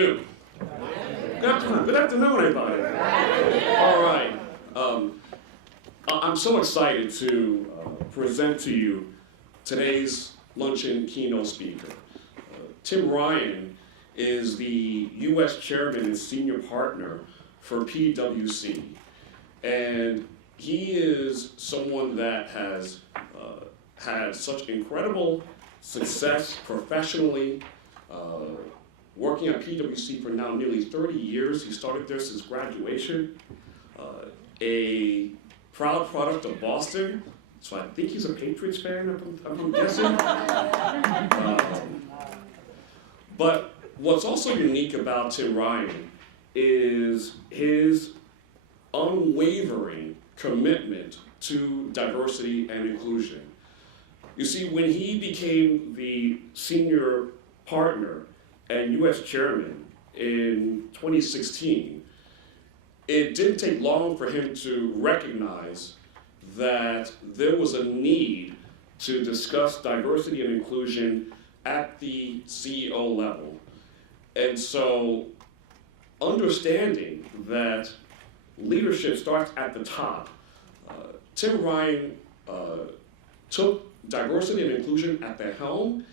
Good afternoon, everybody. All right. I'm so excited to present to you today's luncheon keynote speaker. Tim Ryan is the U.S. Chairman and Senior Partner for PWC. And he is someone that has had such incredible success professionally, working at PWC for now nearly 30 years. He started there since graduation. A proud product of Boston, so I think he's a Patriots fan, if I'm guessing. But what's also unique about Tim Ryan is his unwavering commitment to diversity and inclusion. You see, when he became the senior partner and U.S. Chairman in 2016, it didn't take long for him to recognize that there was a need to discuss diversity and inclusion at the CEO level. And so, understanding that leadership starts at the top, Tim Ryan took diversity and inclusion at the helm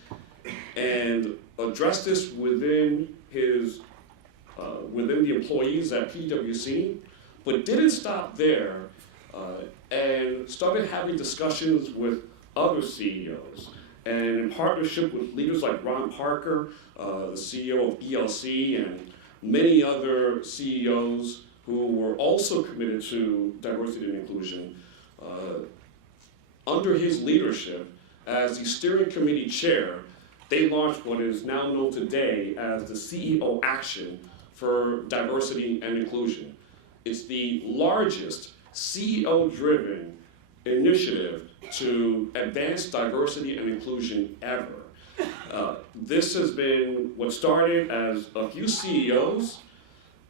and addressed this within the employees at PwC, but didn't stop there and started having discussions with other CEOs. And in partnership with leaders like Ron Parker, the CEO of ELC, and many other CEOs who were also committed to diversity and inclusion, under his leadership as the steering committee chair, they launched what is now known today as the CEO Action for Diversity and Inclusion. It's the largest CEO-driven initiative to advance diversity and inclusion ever. This has been what started as a few CEOs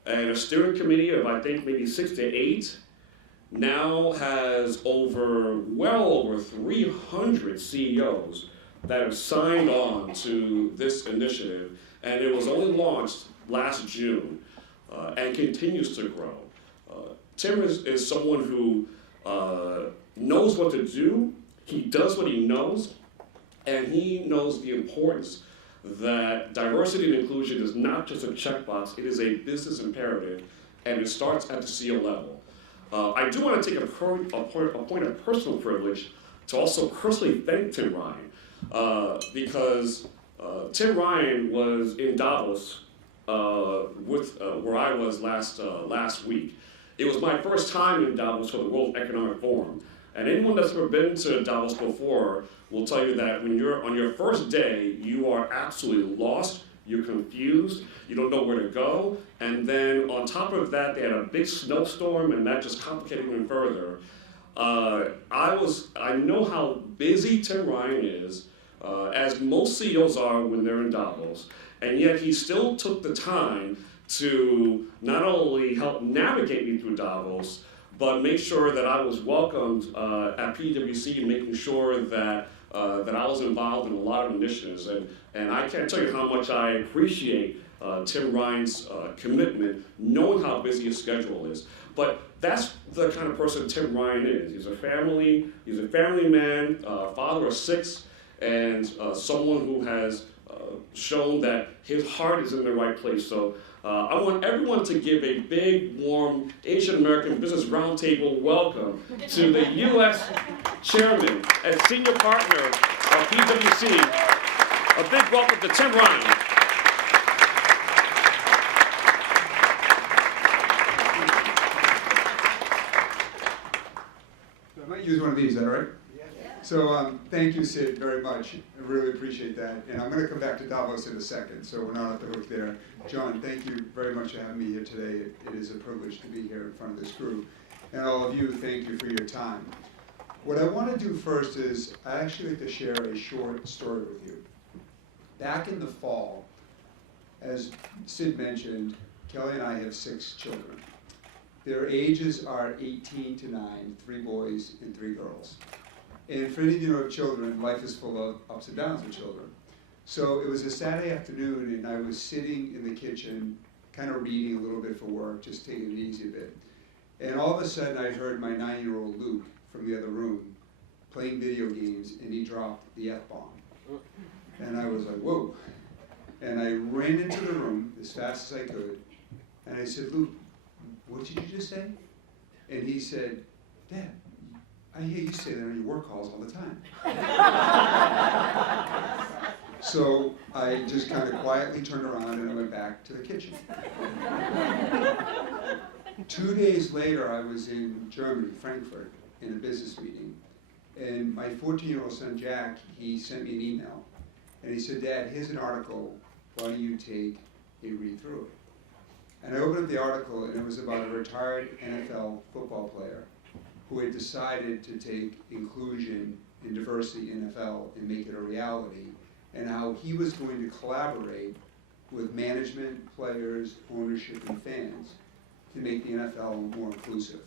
and a steering committee of, I think, maybe 6 to 8, now has well over 300 CEOs that have signed on to this initiative, and it was only launched last June and continues to grow. Tim is someone who knows what to do, he does what he knows, and he knows the importance that diversity and inclusion is not just a checkbox, it is a business imperative, and it starts at the CEO level. I do want to take a point of personal privilege to also personally thank Tim Ryan, because Tim Ryan was in Davos where I was last week. It was my first time in Davos for the World Economic Forum. And anyone that's ever been to Davos before will tell you that when you're on your first day, you are absolutely lost, you're confused, you don't know where to go, and then on top of that, they had a big snowstorm, and that just complicated even further. I know how busy Tim Ryan is, as most CEOs are when they're in Davos, and yet he still took the time to not only help navigate me through Davos, but make sure that I was welcomed at PwC, and making sure that I was involved in a lot of initiatives. And I can't tell you how much I appreciate Tim Ryan's commitment, knowing how busy his schedule is. But that's the kind of person Tim Ryan is. He's a family man, father of 6, and someone who has shown that his heart is in the right place. So I want everyone to give a big, warm Asian American Business Roundtable welcome to the U.S. Chairman and Senior Partner of PWC. A big welcome to Tim Ryan. I might use one of these, is that all right? So thank you, Sid, very much. I really appreciate that. And I'm going to come back to Davos in a second, so we're not off the hook there. John, thank you very much for having me here today. It is a privilege to be here in front of this group. And all of you, thank you for your time. What I want to do first is I actually like to share a short story with you. Back in the fall, as Sid mentioned, Kelly and I have 6 children. Their ages are 18 to 9, 3 boys and 3 girls. And for any of you who have children, life is full of ups and downs with children. So it was a Saturday afternoon, and I was sitting in the kitchen, kind of reading a little bit for work, just taking it easy a bit. And all of a sudden, I heard my 9-year-old Luke from the other room playing video games, and he dropped the F-bomb. And I was like, whoa. And I ran into the room as fast as I could, and I said, Luke, what did you just say? And he said, Dad, I hear you say that on your work calls all the time. So I just kind of quietly turned around and I went back to the kitchen. 2 days later, I was in Germany, Frankfurt, in a business meeting. And my 14-year-old son, Jack, he sent me an email. And he said, Dad, here's an article. Why don't you take a read through it? And I opened up the article, and it was about a retired NFL football player who had decided to take inclusion and diversity in NFL and make it a reality, and how he was going to collaborate with management, players, ownership, and fans to make the NFL more inclusive.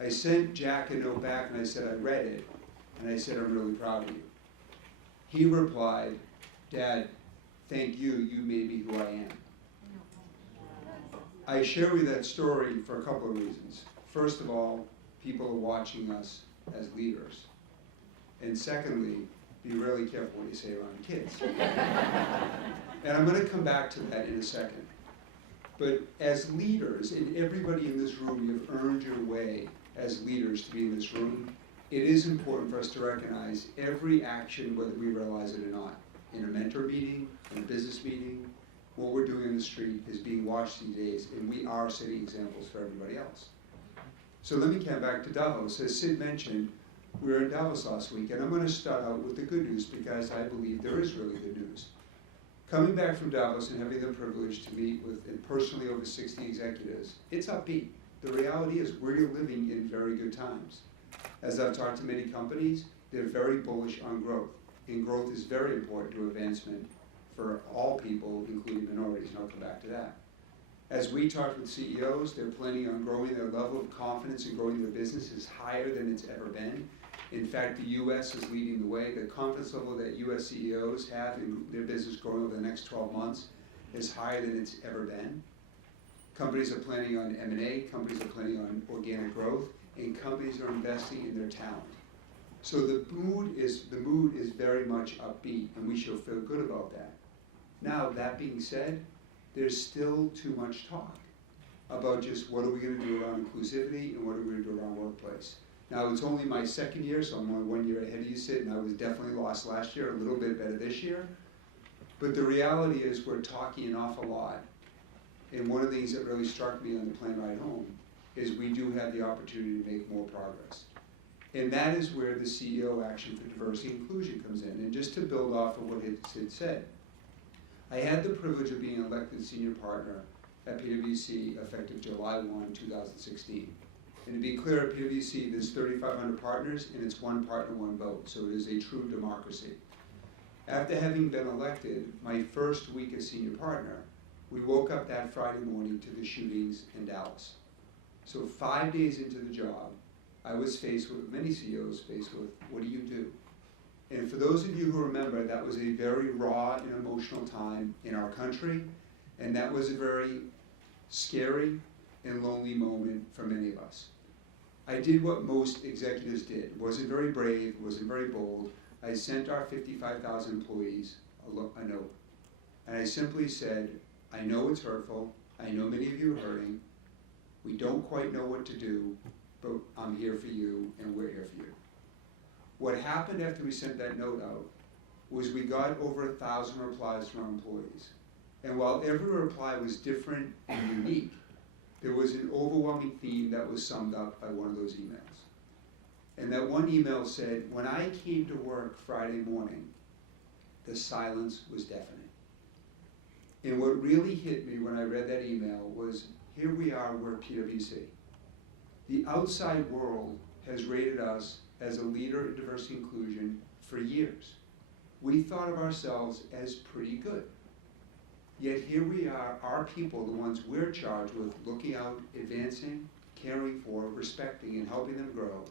I sent Jack a note back, and I said, I read it, and I said, I'm really proud of you. He replied, Dad, thank you, you made me who I am. I share with you that story for a couple of reasons. First of all, people are watching us as leaders. And secondly, be really careful what you say around kids. And I'm going to come back to that in a second. But as leaders, and everybody in this room, you've earned your way as leaders to be in this room, it is important for us to recognize every action, whether we realize it or not. In a mentor meeting, in a business meeting, what we're doing in the street is being watched these days, and we are setting examples for everybody else. So let me come back to Davos. As Sid mentioned, we were in Davos last week, and I'm going to start out with the good news because I believe there is really good news. Coming back from Davos and having the privilege to meet with personally over 60 executives, it's upbeat. The reality is we're living in very good times. As I've talked to many companies, they're very bullish on growth, and growth is very important to advancement for all people, including minorities, and I'll come back to that. As we talk with CEOs, they're planning on growing their level of confidence and growing their business is higher than it's ever been. In fact, the U.S. is leading the way. The confidence level that U.S. CEOs have in their business growing over the next 12 months is higher than it's ever been. Companies are planning on M&A, companies are planning on organic growth, and companies are investing in their talent. So the mood is very much upbeat, and we should feel good about that. Now, that being said, there's still too much talk about just what are we going to do around inclusivity and what are we going to do around workplace. Now, it's only my second year, so I'm only 1 year ahead of you, Sid, and I was definitely lost last year, a little bit better this year. But the reality is we're talking an awful lot. And one of the things that really struck me on the plane ride home is we do have the opportunity to make more progress. And that is where the CEO Action for Diversity and Inclusion comes in. And just to build off of what Sid said, I had the privilege of being elected senior partner at PWC effective July 1, 2016. And to be clear, at PWC, there's 3,500 partners, and it's one partner, one vote. So it is a true democracy. After having been elected, my first week as senior partner, we woke up that Friday morning to the shootings in Dallas. So 5 days into the job, I was faced with, many CEOs faced with, what do you do? And for those of you who remember, that was a very raw and emotional time in our country, and that was a very scary and lonely moment for many of us. I did what most executives did. It wasn't very brave, it wasn't very bold. I sent our 55,000 employees a note. And I simply said, I know it's hurtful, I know many of you are hurting, we don't quite know what to do, but I'm here for you and we're here for you. What happened after we sent that note out was we got over 1,000 replies from our employees. And while every reply was different and unique, there was an overwhelming theme that was summed up by one of those emails. And that one email said, when I came to work Friday morning, the silence was deafening. And what really hit me when I read that email was, here we are, we're PWC. The outside world has rated us as a leader in diversity and inclusion for years. We thought of ourselves as pretty good. Yet here we are, our people, the ones we're charged with looking out, advancing, caring for, respecting, and helping them grow,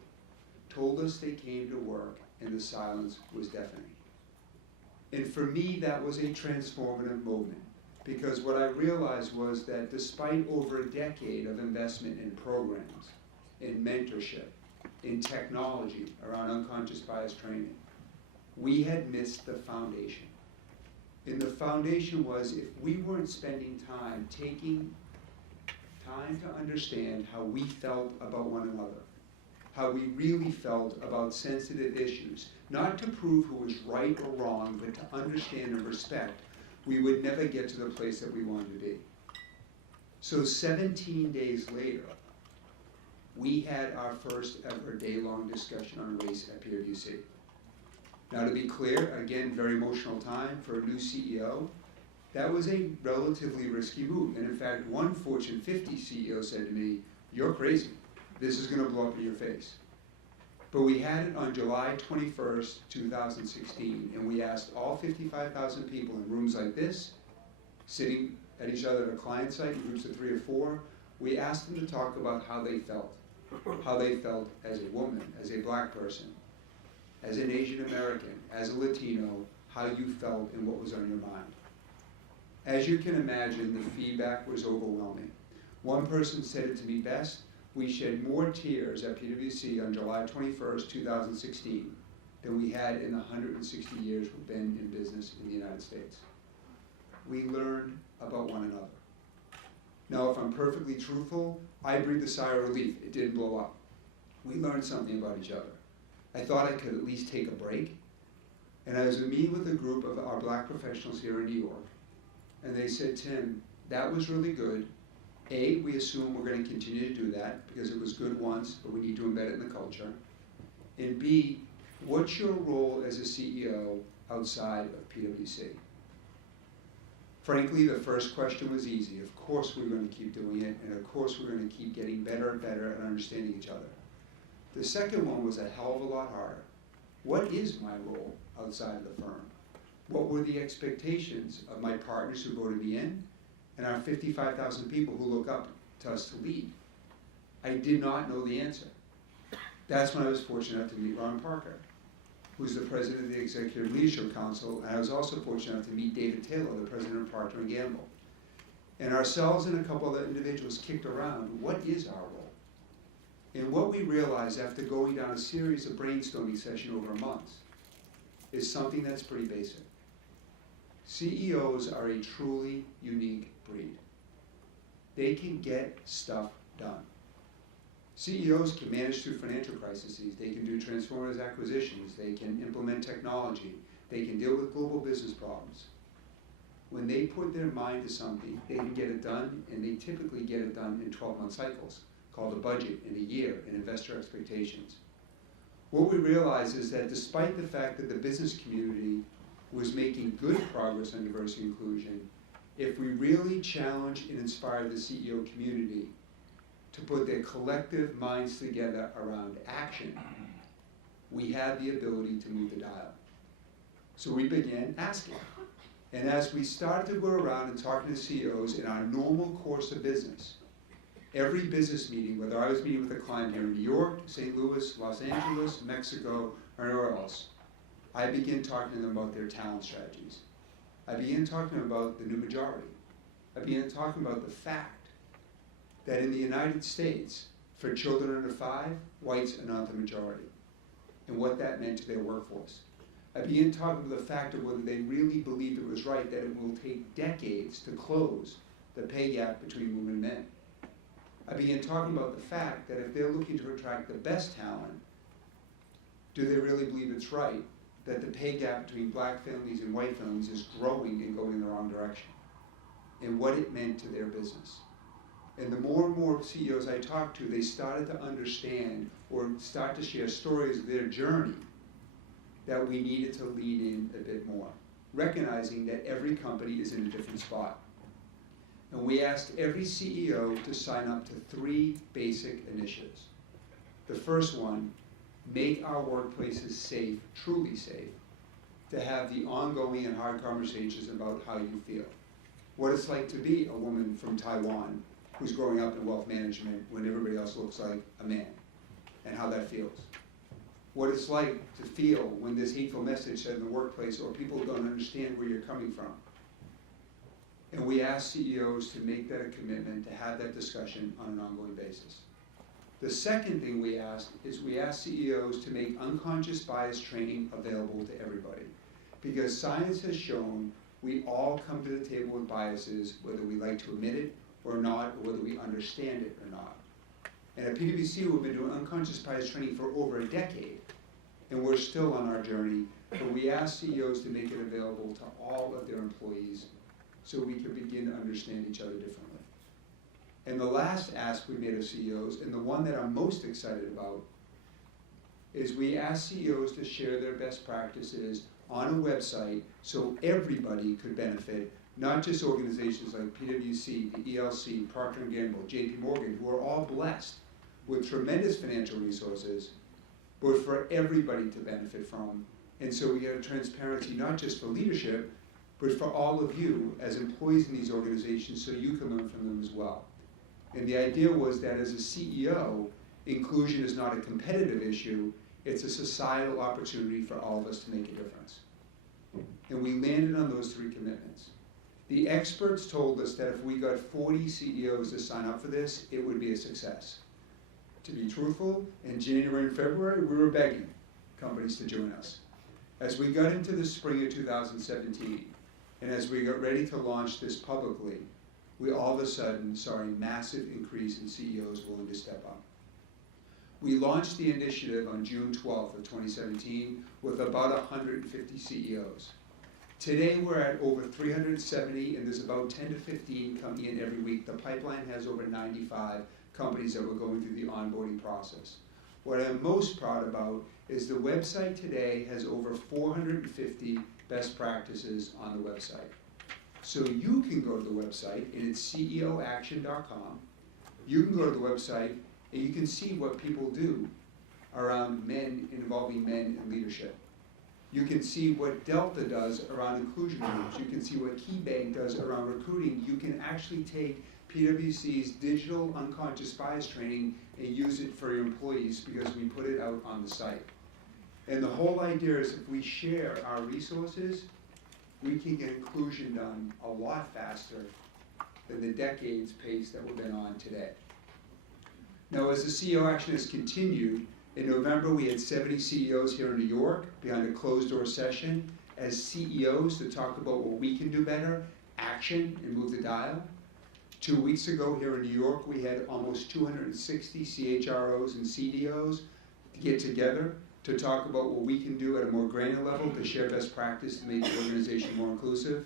told us they came to work and the silence was deafening. And for me, that was a transformative moment, because what I realized was that despite over a decade of investment in programs, in mentorship, in technology around unconscious bias training, we had missed the foundation. And the foundation was, if we weren't spending time taking time to understand how we felt about one another, how we really felt about sensitive issues, not to prove who was right or wrong, but to understand and respect, we would never get to the place that we wanted to be. So 17 days later, we had our first ever day-long discussion on race at PWC. Now, to be clear, again, very emotional time for a new CEO. That was a relatively risky move. And in fact, one Fortune 50 CEO said to me, "You're crazy. This is going to blow up in your face." But we had it on July 21st, 2016, and we asked all 55,000 people in rooms like this, sitting at each other at a client site in groups of 3 or 4, we asked them to talk about how they felt as a woman, as a black person, as an Asian American, as a Latino, how you felt and what was on your mind. As you can imagine, the feedback was overwhelming. One person said it to me best: "We shed more tears at PWC on July 21st, 2016 than we had in the 160 years we've been in business in the United States." We learned about one another. Now, if I'm perfectly truthful, I breathed a sigh of relief. It didn't blow up. We learned something about each other. I thought I could at least take a break. And I was meeting with a group of our black professionals here in New York, and they said, "Tim, that was really good. A, we assume we're going to continue to do that because it was good once, but we need to embed it in the culture. And B, what's your role as a CEO outside of PWC?" Frankly, the first question was easy. Of course we're going to keep doing it, and of course we're going to keep getting better and better at understanding each other. The second one was a hell of a lot harder. What is my role outside of the firm? What were the expectations of my partners who voted me in, and our 55,000 people who look up to us to lead? I did not know the answer. That's when I was fortunate enough to meet Ron Parker, who's the president of the Executive Leadership Council, and I was also fortunate enough to meet David Taylor, the president of Procter & Gamble. And ourselves and a couple other individuals kicked around, what is our role? And what we realized after going down a series of brainstorming sessions over months is something that's pretty basic. CEOs are a truly unique breed. They can get stuff done. CEOs can manage through financial crises. They can do transformative acquisitions. They can implement technology. They can deal with global business problems. When they put their mind to something, they can get it done, and they typically get it done in 12-month cycles, called a budget, in a year, and investor expectations. What we realized is that despite the fact that the business community was making good progress on diversity and inclusion, if we really challenge and inspire the CEO community to put their collective minds together around action, we had the ability to move the dial. So we began asking. And as we started to go around and talking to CEOs in our normal course of business, every business meeting, whether I was meeting with a client here in New York, St. Louis, Los Angeles, Mexico, or anywhere else, I began talking to them about their talent strategies. I began talking about the new majority. I began talking about the fact that in the United States, for children under 5, whites are not the majority, and what that meant to their workforce. I began talking about the fact of whether they really believed it was right that it will take decades to close the pay gap between women and men. I began talking about the fact that if they're looking to attract the best talent, do they really believe it's right that the pay gap between black families and white families is growing and going in the wrong direction, and what it meant to their business. And the more and more CEOs I talked to, they started to understand or start to share stories of their journey that we needed to lead in a bit more, recognizing that every company is in a different spot. And we asked every CEO to sign up to 3 basic initiatives. The first one, make our workplaces safe, truly safe, to have the ongoing and hard conversations about how you feel. What it's like to be a woman from Taiwan who's growing up in wealth management when everybody else looks like a man, and how that feels. what it's like to feel when there's hateful message said in the workplace or people don't understand where you're coming from. And we ask CEOs to make that a commitment, to have that discussion on an ongoing basis. The second thing we ask is we ask CEOs to make unconscious bias training available to everybody. Because science has shown we all come to the table with biases, whether we like to admit it or not, or whether we understand it or not. And at PWC, we've been doing unconscious bias training for over a decade, and we're still on our journey, but we ask CEOs to make it available to all of their employees so we can begin to understand each other differently. And the last ask we made of CEOs, and the one that I'm most excited about, is we ask CEOs to share their best practices on a website so everybody could benefit, not just organizations like PWC, the ELC, Procter & Gamble, JP Morgan, who are all blessed with tremendous financial resources, but for everybody to benefit from. And so we have transparency not just for leadership, but for all of you as employees in these organizations so you can learn from them as well. And the idea was that as a CEO, inclusion is not a competitive issue, it's a societal opportunity for all of us to make a difference. And we landed on those three commitments. The experts told us that if we got 40 CEOs to sign up for this, it would be a success. To be truthful, in January and February, we were begging companies to join us. As we got into the spring of 2017, and as we got ready to launch this publicly, we all of a sudden saw a massive increase in CEOs willing to step up. We launched the initiative on June 12th of 2017 with about 150 CEOs. Today we're at over 370, and there's about 10 to 15 coming in every week. The pipeline has over 95 companies that we're going through the onboarding process. What I'm most proud about is the website today has over 450 best practices on the website. So you can go to the website, and it's ceoaction.com. You can go to the website, and you can see what people do around men, involving men in leadership. You can see what Delta does around inclusion groups. You can see what KeyBank does around recruiting. You can actually take PwC's digital unconscious bias training and use it for your employees because we put it out on the site. And the whole idea is if we share our resources, we can get inclusion done a lot faster than the decades pace that we've been on today. Now, as the CEO action has continued, in November we had 70 CEOs here in New York behind a closed door session as CEOs to talk about what we can do better, action, and move the dial. 2 weeks ago here in New York, we had almost 260 CHROs and CDOs to get together to talk about what we can do at a more granular level to share best practice to make the organization more inclusive.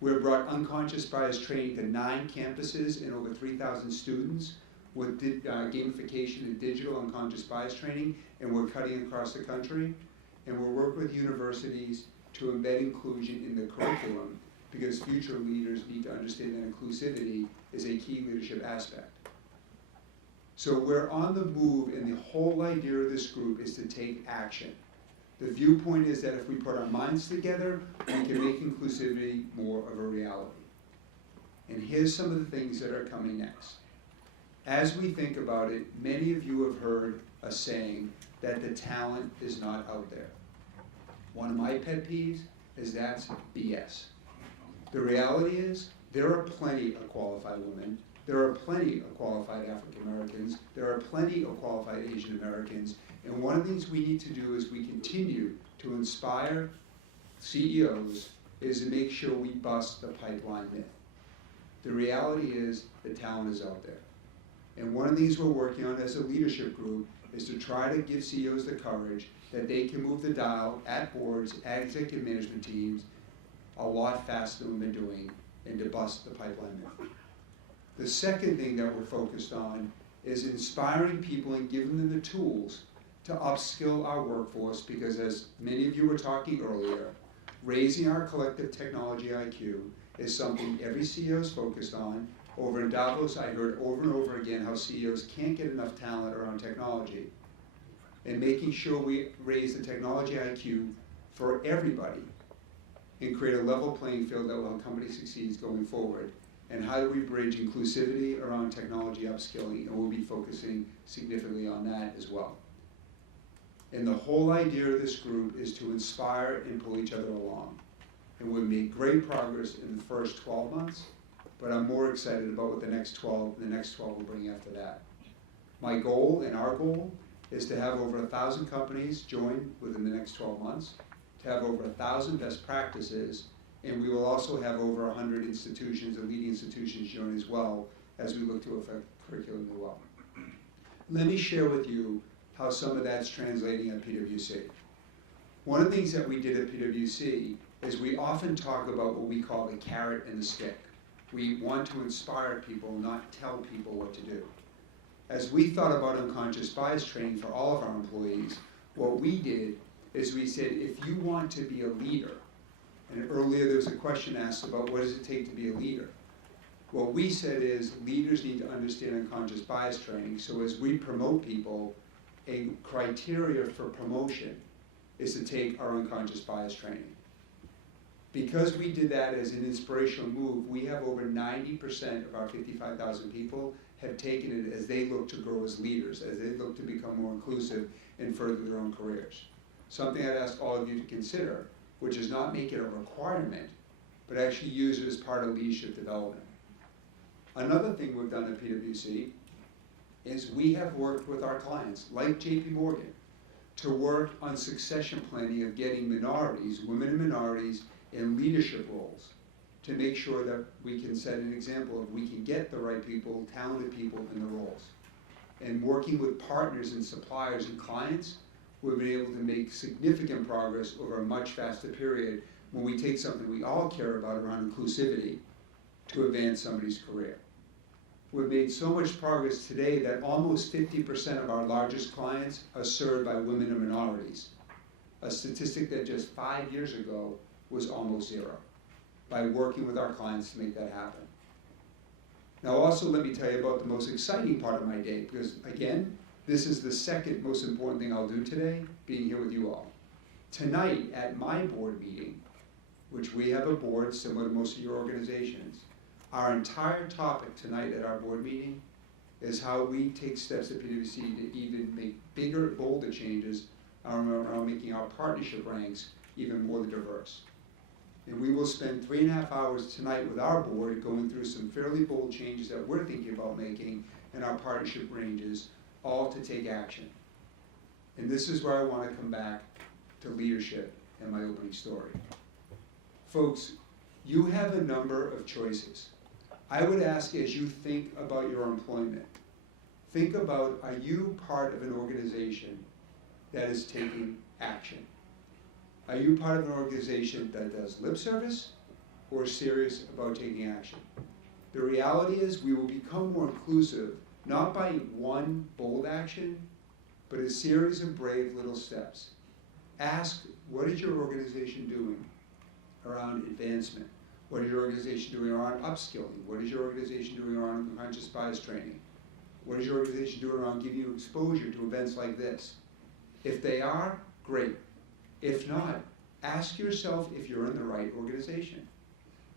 We've brought unconscious bias training to 9 campuses and over 3,000 students with gamification and digital unconscious bias training, and we're cutting across the country. And we're working with universities to embed inclusion in the curriculum because future leaders need to understand that inclusivity is a key leadership aspect. So we're on the move, and the whole idea of this group is to take action. The viewpoint is that if we put our minds together, we can make inclusivity more of a reality. And here's some of the things that are coming next. As we think about it, many of you have heard a saying that the talent is not out there. One of my pet peeves is that's BS. The reality is there are plenty of qualified women, there are plenty of qualified African Americans, there are plenty of qualified Asian Americans, and one of the things we need to do as we continue to inspire CEOs is to make sure we bust the pipeline myth. The reality is the talent is out there. And one of the things we're working on as a leadership group is to try to give CEOs the courage that they can move the dial at boards, at executive management teams, a lot faster than we've been doing, and to bust the pipeline myth. The second thing that we're focused on is inspiring people and giving them the tools to upskill our workforce because, as many of you were talking earlier, raising our collective technology IQ is something every CEO is focused on. Over in Davos, I heard over and over again how CEOs can't get enough talent around technology. And making sure we raise the technology IQ for everybody and create a level playing field that will help companies succeed going forward. And how do we bridge inclusivity around technology upskilling? And we'll be focusing significantly on that as well. And the whole idea of this group is to inspire and pull each other along. And we've made great progress in the first 12 months, but I'm more excited about what the next 12 will bring after that. My goal and our goal is to have over 1,000 companies join within the next 12 months, to have over 1,000 best practices, and we will also have over 100 institutions and leading institutions join as well as we look to affect curriculum as well. Let me share with you how some of that's translating at PWC. One of the things that we did at PWC is we often talk about what we call the carrot and the stick. We want to inspire people, not tell people what to do. As we thought about unconscious bias training for all of our employees, what we did is we said, if you want to be a leader, and earlier there was a question asked about what does it take to be a leader? What we said is leaders need to understand unconscious bias training, so as we promote people, a criteria for promotion is to take our unconscious bias training. Because we did that as an inspirational move, we have over 90% of our 55,000 people have taken it as they look to grow as leaders, as they look to become more inclusive and further their own careers. Something I'd ask all of you to consider, which is not make it a requirement, but actually use it as part of leadership development. Another thing we've done at PwC is we have worked with our clients, like JP Morgan, to work on succession planning of getting minorities, women and minorities, in leadership roles, to make sure that we can set an example of we can get the right people, talented people in the roles. And working with partners and suppliers and clients, we've been able to make significant progress over a much faster period when we take something we all care about around inclusivity to advance somebody's career. We've made so much progress today that almost 50% of our largest clients are served by women and minorities, a statistic that just 5 years ago was almost zero, by working with our clients to make that happen. Now also let me tell you about the most exciting part of my day, because again, this is the second most important thing I'll do today, being here with you all. Tonight at my board meeting, which we have a board similar to most of your organizations, our entire topic tonight at our board meeting is how we take steps at PwC to even make bigger, bolder changes around making our partnership ranks even more diverse. And we will spend 3.5 hours tonight with our board going through some fairly bold changes that we're thinking about making in our partnership ranges, all to take action. And this is where I want to come back to leadership and my opening story. Folks, you have a number of choices. I would ask, as you think about your employment, think about, are you part of an organization that is taking action? Are you part of an organization that does lip service or is serious about taking action? The reality is we will become more inclusive, not by one bold action, but a series of brave little steps. Ask, what is your organization doing around advancement? What is your organization doing around upskilling? What is your organization doing around unconscious bias training? What is your organization doing around giving you exposure to events like this? If they are, great. If not, ask yourself if you're in the right organization.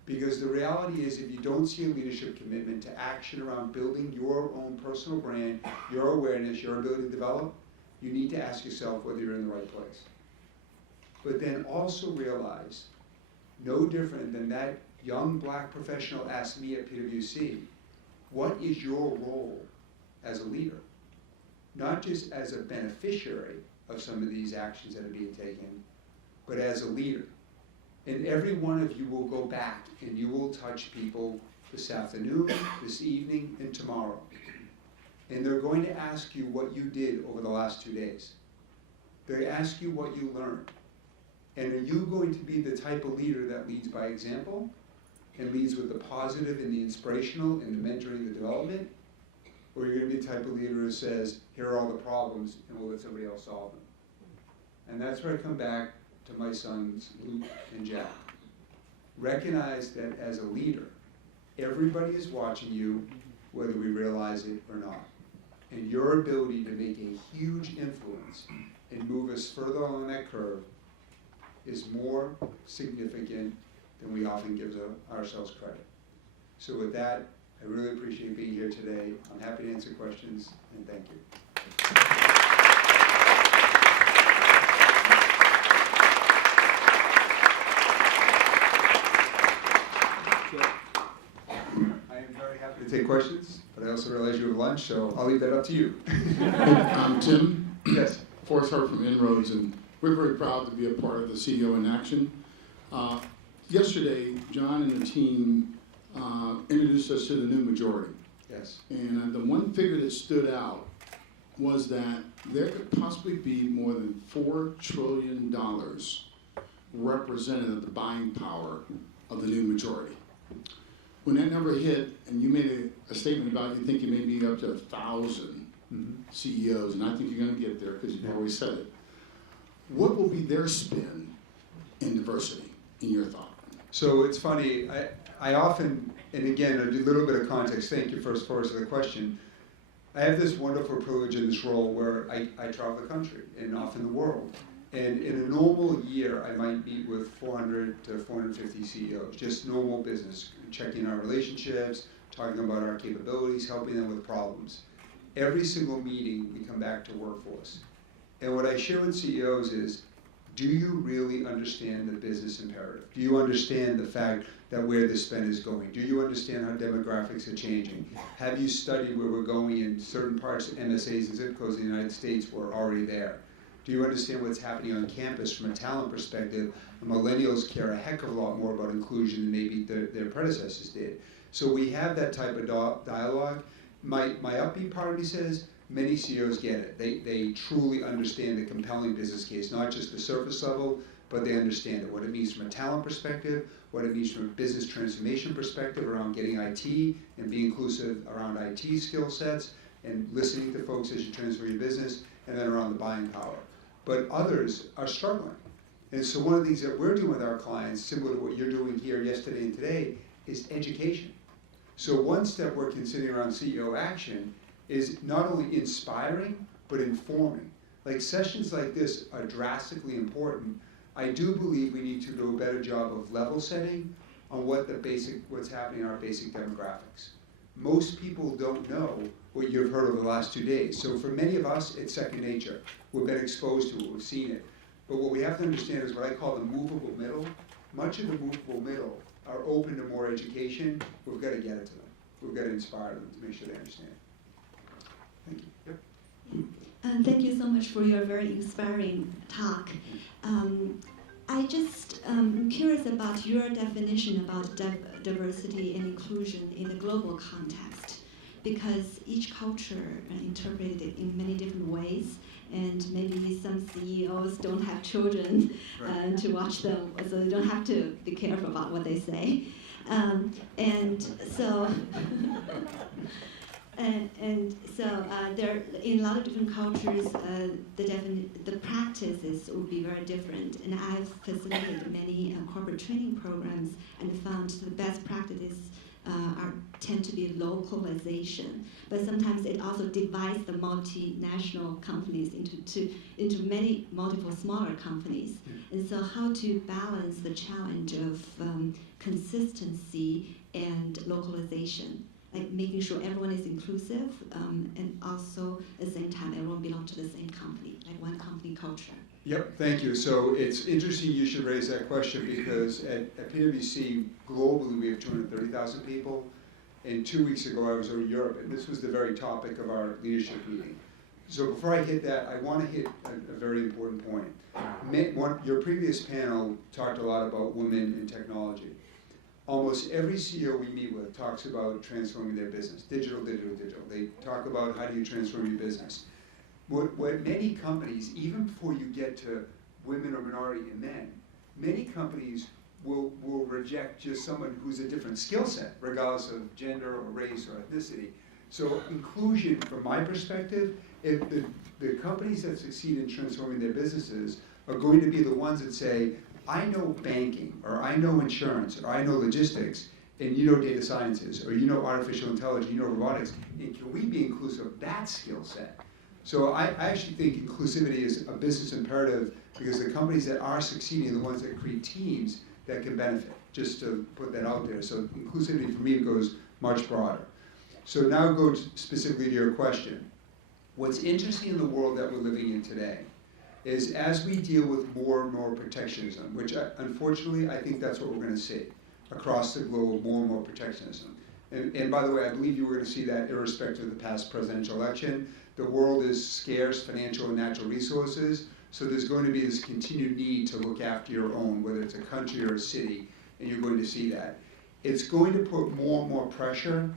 Because the reality is, if you don't see a leadership commitment to action around building your own personal brand, your awareness, your ability to develop, you need to ask yourself whether you're in the right place. But then also realize, no different than that young black professional asked me at PwC, what is your role as a leader? Not just as a beneficiary of some of these actions that are being taken, but as a leader. And every one of you will go back and you will touch people this afternoon, this evening, and tomorrow. And they're going to ask you what you did over the last 2 days. They ask you what you learned. And are you going to be the type of leader that leads by example and leads with the positive and the inspirational and the mentoring, the development? Or are you going to be the type of leader who says, here are all the problems and we'll let somebody else solve them? And that's where I come back to my sons, Luke and Jack. Recognize that as a leader, everybody is watching you, whether we realize it or not. And your ability to make a huge influence and move us further along that curve is more significant than we often give ourselves credit. So with that, I really appreciate being here today. I'm happy to answer questions, and thank you. take questions, but I also realize you have lunch, so I'll leave that up to you. I'm Tim. Yes. Forrest Hart from Inroads, and we're very proud to be a part of the CEO in Action. Yesterday, John and the team introduced us to the new majority. Yes. And the one figure that stood out was that there could possibly be more than $4 trillion represented of the buying power of the new majority. When that number hit, and you made a statement about you think you may be up to 1,000 CEOs, and I think you're going to get there because you've always said it. What will be their spin in diversity, in your thought? So it's funny, I often, and again, a little bit of context, thank you first for the question. I have this wonderful privilege in this role where I travel the country and often the world. And in a normal year, I might meet with 400 to 450 CEOs, just normal business, checking our relationships, talking about our capabilities, helping them with problems. Every single meeting, we come back to workforce. And what I share with CEOs is, do you really understand the business imperative? Do you understand the fact that where the spend is going? Do you understand how demographics are changing? Have you studied where we're going in certain parts, MSAs and zip codes in the United States? We're already there. Do you understand what's happening on campus from a talent perspective? The millennials care a heck of a lot more about inclusion than maybe their predecessors did. So we have that type of dialogue. My upbeat part of me says, many CEOs get it. They truly understand the compelling business case, not just the surface level, but they understand it, what it means from a talent perspective, what it means from a business transformation perspective around getting IT and being inclusive around IT skill sets and listening to folks as you transfer your business, and then around the buying power. But others are struggling. And so one of the things that we're doing with our clients, similar to what you're doing here yesterday and today, is education. So one step we're considering around CEO Action is not only inspiring, but informing. Like sessions like this are drastically important. I do believe we need to do a better job of level setting on what's happening in our basic demographics. Most people don't know what you've heard over the last 2 days. So for many of us, it's second nature. We've been exposed to it, we've seen it. But what we have to understand is what I call the movable middle. Much of the movable middle are open to more education. We've got to get it to them. We've got to inspire them to make sure they understand. Thank you. Yep. Thank you so much for your very inspiring talk. I just curious about your definition about diversity and inclusion in the global context, because each culture interpreted it in many different ways, and maybe some CEOs don't have children to watch them, so they don't have to be careful about what they say. And so there, in a lot of different cultures, the practices would be very different. And I've facilitated many corporate training programs and found the best practices tend to be localization. But sometimes it also divides the multinational companies into many multiple smaller companies. And so how to balance the challenge of consistency and localization, like making sure everyone is inclusive, and also at the same time everyone belongs to the same company, like one company culture. Yep, thank you. So it's interesting you should raise that question, because at PWC, globally, we have 230,000 people. And 2 weeks ago, I was over in Europe, and this was the very topic of our leadership meeting. So before I hit that, I want to hit a very important point. Your previous panel talked a lot about women in technology. Almost every CEO we meet with talks about transforming their business, digital. They talk about how do you transform your business. What many companies, even before you get to women or minority and men, many companies will reject just someone who's a different skill set, regardless of gender or race or ethnicity. So inclusion, from my perspective, if the companies that succeed in transforming their businesses are going to be the ones that say, I know banking, or I know insurance, or I know logistics, and you know data sciences, or you know artificial intelligence, you know robotics, and can we be inclusive of that skill set? So I actually think inclusivity is a business imperative, because the companies that are succeeding are the ones that create teams that can benefit, just to put that out there. So inclusivity for me goes much broader. So now go specifically to your question. What's interesting in the world that we're living in today is as we deal with more and more protectionism, which unfortunately I think that's what we're going to see across the globe, more and more protectionism. And by the way, I believe you were going to see that irrespective of the past presidential election. The world is scarce, financial and natural resources, so there's going to be this continued need to look after your own, whether it's a country or a city, and you're going to see that. It's going to put more and more pressure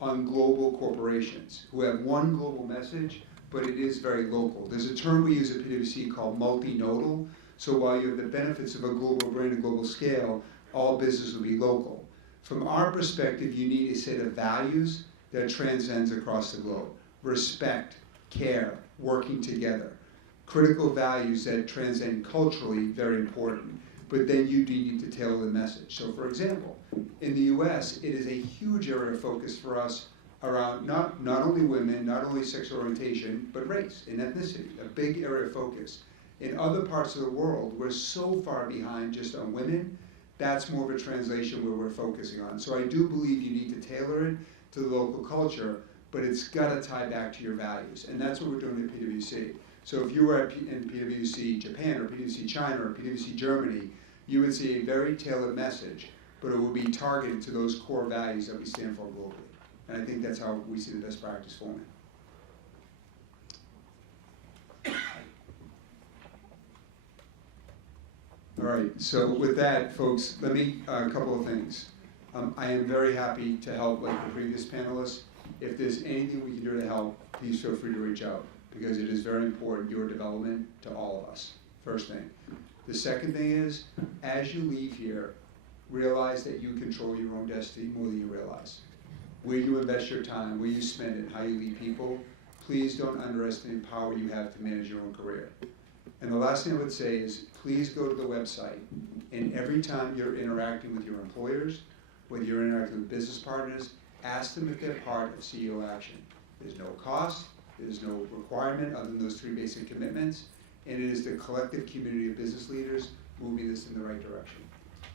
on global corporations who have one global message, but it is very local. There's a term we use at PWC called multinodal. So while you have the benefits of a global brand and global scale, all business will be local. From our perspective, you need a set of values that transcends across the globe. Respect, care, working together. Critical values that transcend culturally, very important. But then you do need to tailor the message. So for example, in the US, it is a huge area of focus for us around not only women, not only sexual orientation, but race and ethnicity, a big area of focus. In other parts of the world, we're so far behind just on women, that's more of a translation where we're focusing on. So I do believe you need to tailor it to the local culture, but it's got to tie back to your values. And that's what we're doing at PWC. So if you were in PWC Japan or PWC China or PWC Germany, you would see a very tailored message, but it will be targeted to those core values that we stand for globally. And I think that's how we see the best practice forming. All right, so with that, folks, let me, a couple of things. I am very happy to help, like the previous panelists. If there's anything we can do to help, please feel free to reach out, because it is very important, your development, to all of us, first thing. The second thing is, as you leave here, realize that you control your own destiny more than you realize. Where you invest your time, where you spend it, how you lead people, please don't underestimate the power you have to manage your own career. And the last thing I would say is, please go to the website, and every time you're interacting with your employers, whether you're interacting with business partners, ask them if they're part of CEO Action. There's no cost, there's no requirement other than those 3 basic commitments, and it is the collective community of business leaders moving this in the right direction.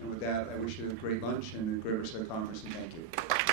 And with that, I wish you a great lunch and a great rest of the conference, and thank you.